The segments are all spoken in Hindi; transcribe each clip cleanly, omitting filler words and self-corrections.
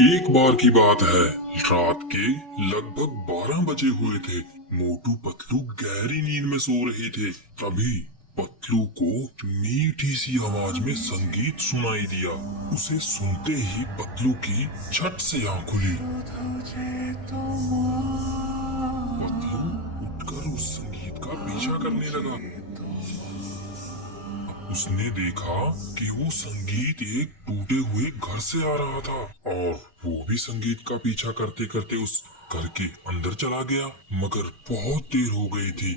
एक बार की बात है, रात के लगभग 12 बजे हुए थे। मोटू पतलू गहरी नींद में सो रहे थे। तभी पतलू को मीठी सी आवाज में संगीत सुनाई दिया। उसे सुनते ही पतलू की झट से आंख खुली। पतलू उठकर उस संगीत का पीछा करने लगा। उसने देखा कि वो संगीत एक टूटे हुए घर से आ रहा था और वो भी संगीत का पीछा करते करते उस घर के अंदर चला गया। मगर बहुत देर हो गई थी,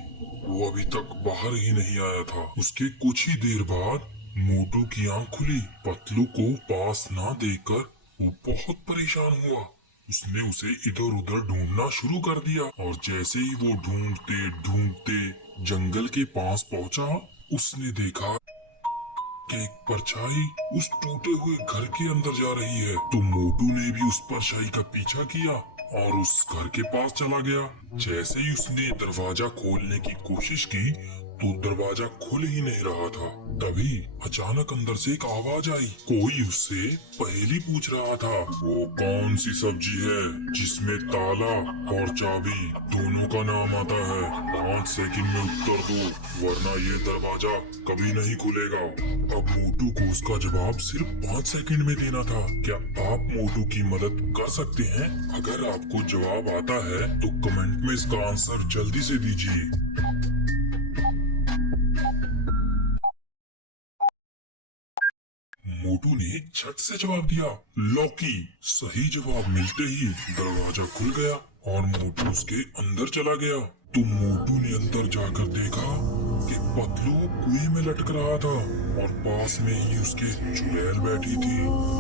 वो अभी तक बाहर ही नहीं आया था। उसके कुछ ही देर बाद मोटू की आंख खुली। पतलू को पास ना देखकर वो बहुत परेशान हुआ। उसने उसे इधर उधर ढूंढना शुरू कर दिया और जैसे ही वो ढूंढते ढूंढते जंगल के पास पहुंचा, उसने देखा कि एक परछाई उस टूटे हुए घर के अंदर जा रही है। तो मोटू ने भी उस परछाई का पीछा किया और उस घर के पास चला गया। जैसे ही उसने दरवाजा खोलने की कोशिश की तो दरवाजा खुल ही नहीं रहा था। तभी अचानक अंदर से एक आवाज आई। कोई उससे पहेली पूछ रहा था। वो कौन सी सब्जी है जिसमें ताला और चाबी दोनों का नाम आता है? 5 सेकंड में उत्तर दो, वरना ये दरवाजा कभी नहीं खुलेगा। अब मोटू को उसका जवाब सिर्फ 5 सेकंड में देना था। क्या आप मोटू की मदद कर सकते हैं? अगर आपको जवाब आता है तो कमेंट में इसका आंसर जल्दी से दीजिए। मोटू ने झट से जवाब दिया, लौकी। सही जवाब मिलते ही दरवाजा खुल गया और मोटू उसके अंदर चला गया। तो मोटू ने अंदर जाकर देखा कि पतलू कुएं में लटक रहा था और पास में ही उसके चुड़ैल बैठी थी।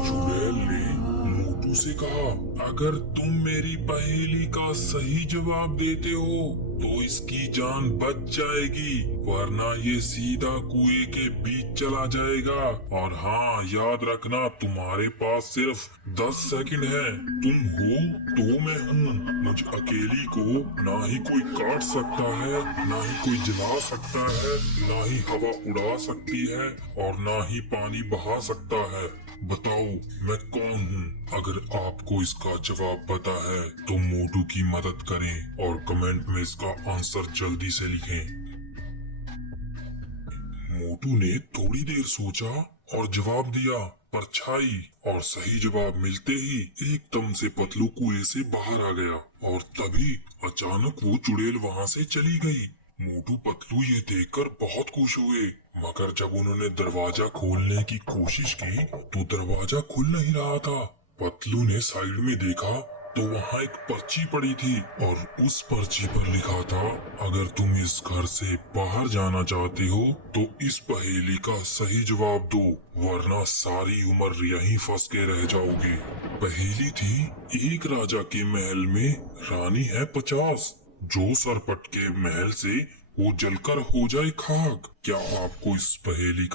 चुड़ैल ने मोटू से कहा, अगर तुम मेरी पहेली का सही जवाब देते हो तो इसकी जान बच जाएगी, वरना ये सीधा कुएं के बीच चला जाएगा। और हाँ, याद रखना, तुम्हारे पास सिर्फ 10 सेकंड है। तुम हो तो मैं हूँ। मुझ अकेली को ना ही कोई काट सकता है, ना ही कोई जला सकता है, ना ही हवा उड़ा सकती है और ना ही पानी बहा सकता है। बताओ मैं कौन हूँ? अगर आपको इसका जवाब पता है तो मोटू की मदद करें और कमेंट में इसका आंसर जल्दी से लिखें। मोटू ने थोड़ी देर सोचा और जवाब दिया, परछाई। और सही जवाब मिलते ही एकदम से पतलू कुएं से बाहर आ गया और तभी अचानक वो चुड़ैल वहां से चली गई। मोटू पतलू ये देखकर बहुत खुश हुए, मगर जब उन्होंने दरवाजा खोलने की कोशिश की तो दरवाजा खुल नहीं रहा था। पतलू ने साइड में देखा तो वहाँ एक पर्ची पड़ी थी और उस पर्ची पर लिखा था, अगर तुम इस घर से बाहर जाना चाहते हो तो इस पहेली का सही जवाब दो, वरना सारी उम्र यहीं फंस के रह जाओगे। पहेली थी, एक राजा के महल में रानी है 50, जो सरपट के महल से वो जलकर हो जाए खाक। क्या आपको इस पहेली का